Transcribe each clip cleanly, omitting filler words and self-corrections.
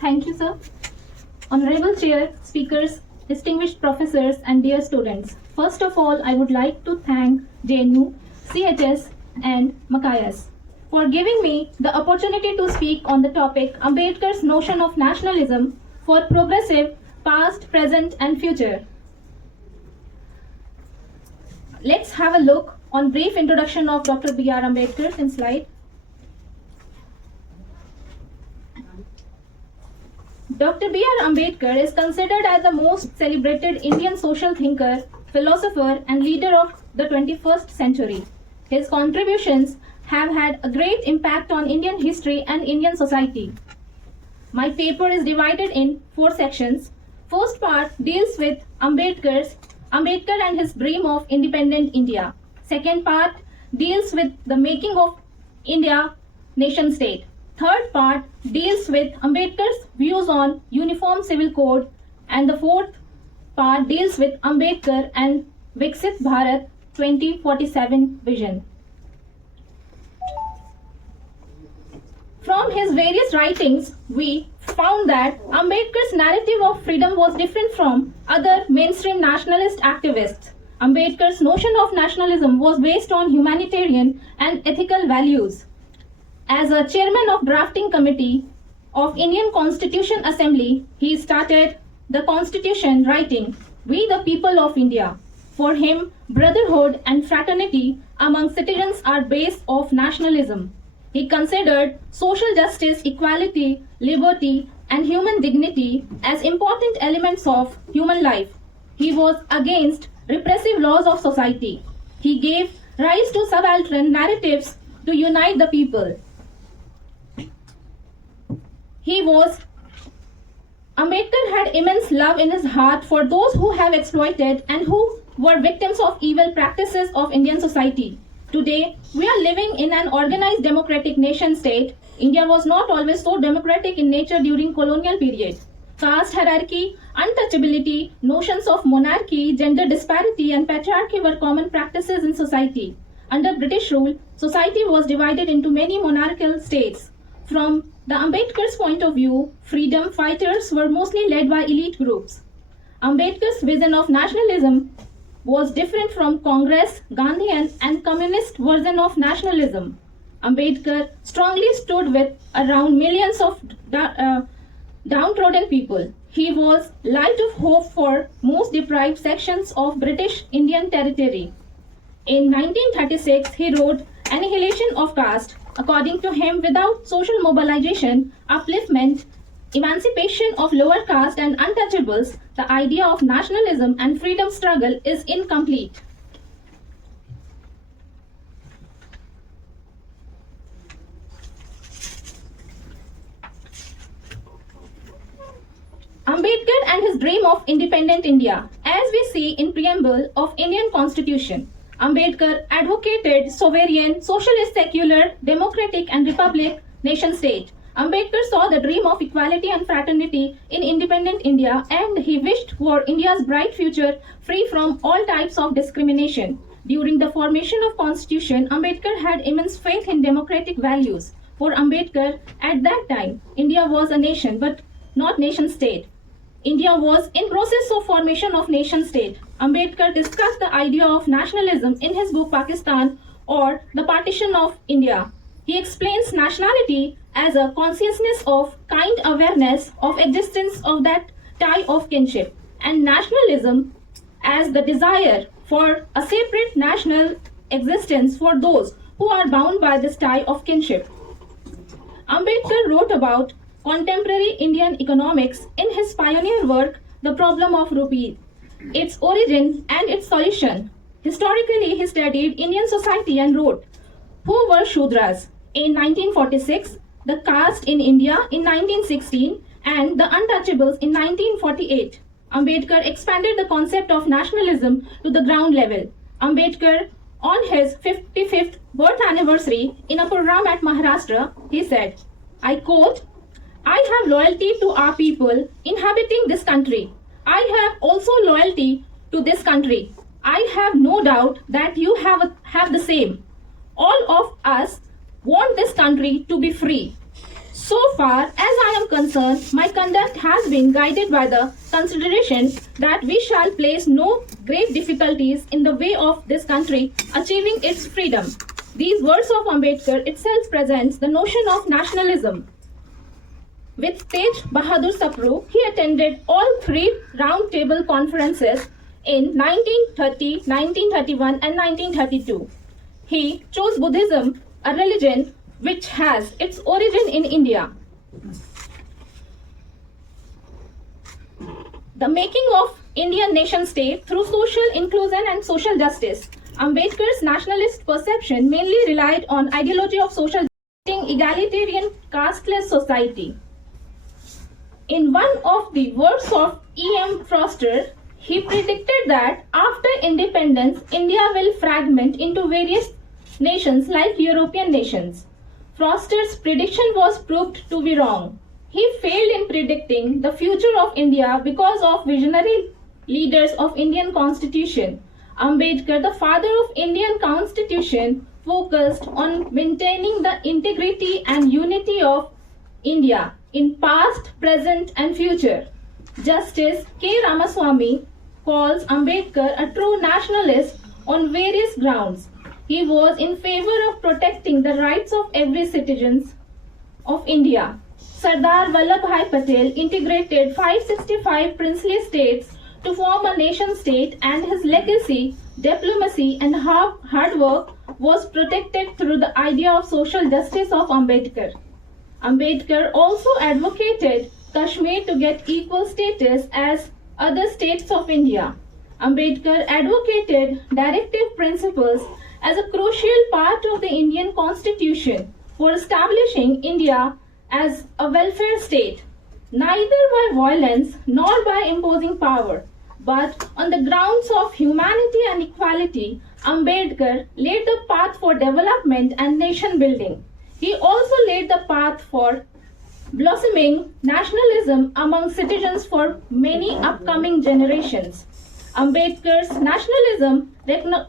Thank you, sir. Honorable Chair, speakers, distinguished professors, and dear students. First of all, I would like to thank JNU, CHS, and Machias for giving me the opportunity to speak on the topic Ambedkar's notion of nationalism for progressive past, present, and future. Let's have a look on brief introduction of Dr. B.R. Ambedkar in slide. Dr. B.R. Ambedkar is considered as the most celebrated Indian social thinker, philosopher, and leader of the 21st century. His contributions have had a great impact on Indian history and Indian society. My paper is divided in 4 sections. First part deals with Ambedkar and his dream of independent India. Second part deals with the making of India nation state. Third part deals with Ambedkar's views on uniform civil code, and the fourth part deals with Ambedkar and Viksit Bharat 2047 vision. From his various writings, we found that Ambedkar's narrative of freedom was different from other mainstream nationalist activists. Ambedkar's notion of nationalism was based on humanitarian and ethical values. As a chairman of drafting committee of Indian Constitution Assembly, he started the Constitution writing, "We the people of India." For him, brotherhood and fraternity among citizens are base of nationalism. He considered social justice, equality, liberty, and human dignity as important elements of human life. He was against repressive laws of society. He gave rise to subaltern narratives to unite the people. Ambedkar had immense love in his heart for those who have exploited and who were victims of evil practices of Indian society. Today, we are living in an organized democratic nation state. India was not always so democratic in nature during colonial period. Caste hierarchy, untouchability, notions of monarchy, gender disparity, and patriarchy were common practices in society. Under British rule, society was divided into many monarchical states. From the Ambedkar's point of view, freedom fighters were mostly led by elite groups. Ambedkar's vision of nationalism was different from Congress, Gandhian, and communist version of nationalism. Ambedkar strongly stood with around millions of downtrodden people. He was light of hope for most deprived sections of British Indian territory. In 1936, he wrote Annihilation of Caste. According to him, without social mobilization, upliftment, emancipation of lower caste and untouchables, the idea of nationalism and freedom struggle is incomplete. Ambedkar and his dream of independent India. As we see in preamble of Indian Constitution, Ambedkar advocated sovereign, socialist, secular, democratic, and republic nation state. Ambedkar saw the dream of equality and fraternity in independent India, and he wished for India's bright future free from all types of discrimination. During the formation of Constitution, Ambedkar had immense faith in democratic values. For Ambedkar, at that time, India was a nation but not nation state. India was in process of formation of nation state. Ambedkar discussed the idea of nationalism in his book Pakistan or The Partition of India. He explains nationality as a consciousness of kind awareness of existence of that tie of kinship, and nationalism as the desire for a separate national existence for those who are bound by this tie of kinship. Ambedkar wrote about contemporary Indian economics in his pioneer work, The Problem of Rupee, its origin and its solution. Historically, he studied Indian society and wrote, Who were Shudras? In 1946, the caste in India in 1916, and the untouchables in 1948. Ambedkar expanded the concept of nationalism to the ground level. Ambedkar, on his 55th birth anniversary in a program at Maharashtra, he said, I quote, I have loyalty to our people inhabiting this country. I have also loyalty to this country. I have no doubt that you have the same. All of us want this country to be free. So far as I am concerned, my conduct has been guided by the consideration that we shall place no great difficulties in the way of this country achieving its freedom. These words of Ambedkar itself presents the notion of nationalism. With Tej Bahadur Sapru, he attended all three round table conferences in 1930, 1931 and 1932. He chose Buddhism, a religion which has its origin in India. The making of Indian nation state through social inclusion and social justice. Ambedkar's nationalist perception mainly relied on ideology of social egalitarian casteless society. In one of the words of E.M. Foster, he predicted that after independence, India will fragment into various nations like European nations. Foster's prediction was proved to be wrong. He failed in predicting the future of India because of visionary leaders of Indian Constitution. Ambedkar, the father of Indian Constitution, focused on maintaining the integrity and unity of India in past, present and future. Justice K. Ramaswamy calls Ambedkar a true nationalist on various grounds. He was in favor of protecting the rights of every citizen of India. Sardar Vallabhbhai Patel integrated 565 princely states to form a nation state, and his legacy, diplomacy and hard work was protected through the idea of social justice of Ambedkar. Ambedkar also advocated Kashmir to get equal status as other states of India. Ambedkar advocated directive principles as a crucial part of the Indian Constitution for establishing India as a welfare state, neither by violence nor by imposing power, but on the grounds of humanity and equality. Ambedkar laid the path for development and nation building. He also laid the path for blossoming nationalism among citizens for many upcoming generations. Ambedkar's nationalism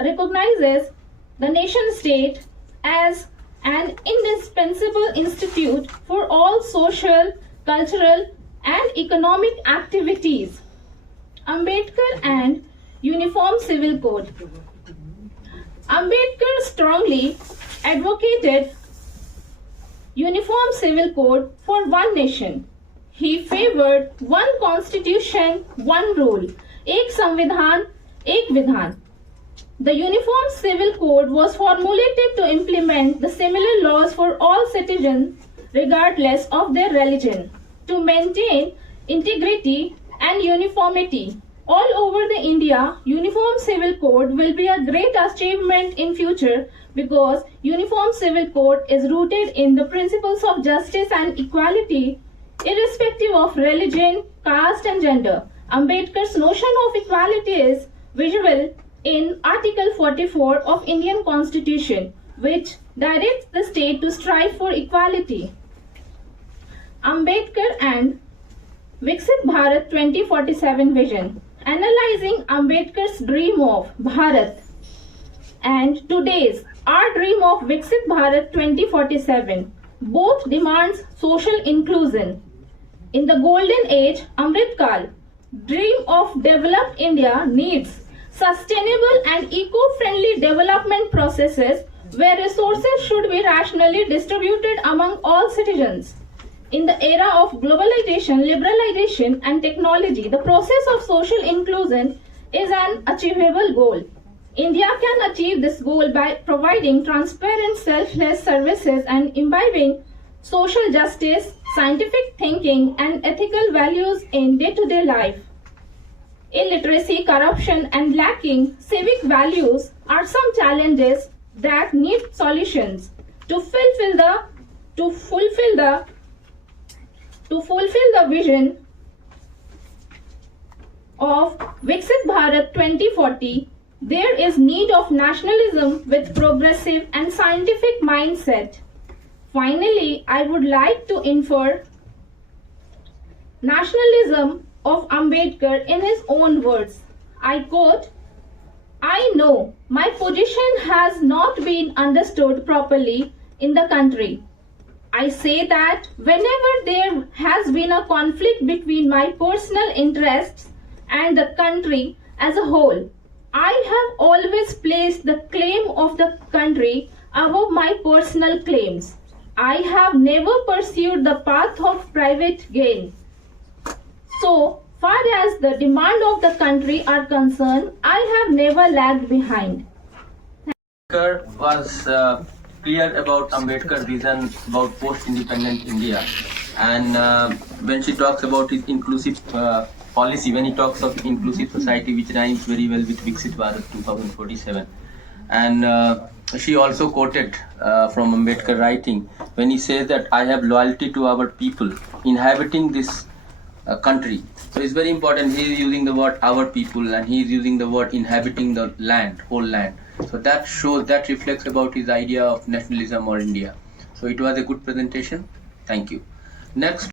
recognizes the nation state as an indispensable institute for all social, cultural and economic activities. Ambedkar and Uniform Civil Code. Ambedkar strongly advocated Uniform Civil Code for one nation. He favored one constitution, one rule, एक संविधान, एक विधान. The Uniform Civil Code was formulated to implement the similar laws for all citizens regardless of their religion, to maintain integrity and uniformity. All over the India, Uniform Civil Code will be a great achievement in future because Uniform Civil Code is rooted in the principles of justice and equality irrespective of religion, caste and gender. Ambedkar's notion of equality is visual in Article 44 of Indian Constitution, which directs the state to strive for equality. Ambedkar and Viksit Bharat 2047 vision. Analyzing Ambedkar's dream of Bharat and today's our dream of Viksit Bharat 2047 both demands social inclusion. In the golden age, Ambedkar dream of developed India needs sustainable and eco-friendly development processes where resources should be rationally distributed among all citizens. In the era of globalization, liberalization and technology, the process of social inclusion is an achievable goal. India can achieve this goal by providing transparent, selfless services and imbibing social justice, scientific thinking and ethical values in day-to-day life. Illiteracy, corruption and lacking civic values are some challenges that need solutions. To fulfill the vision of Viksit Bharat 2040, there is need of nationalism with progressive and scientific mindset. Finally, I would like to infer nationalism of Ambedkar in his own words. I quote, "I know my position has not been understood properly in the country. I say that whenever there has been a conflict between my personal interests and the country as a whole, I have always placed the claim of the country above my personal claims. I have never pursued the path of private gain. So far as the demand of the country are concerned, I have never lagged behind. Ambedkar was clear about Ambedkar's vision about post-independent India, and when she talks about his inclusive policy, when he talks of inclusive society, which rhymes very well with Viksit Bharat 2047, and she also quoted from Ambedkar writing when he says that I have loyalty to our people inhabiting this country. So it's very important. He is using the word our people, and he is using the word inhabiting the land, whole land. So that shows, that reflects about his idea of nationalism or India. So it was a good presentation. Thank you. Next.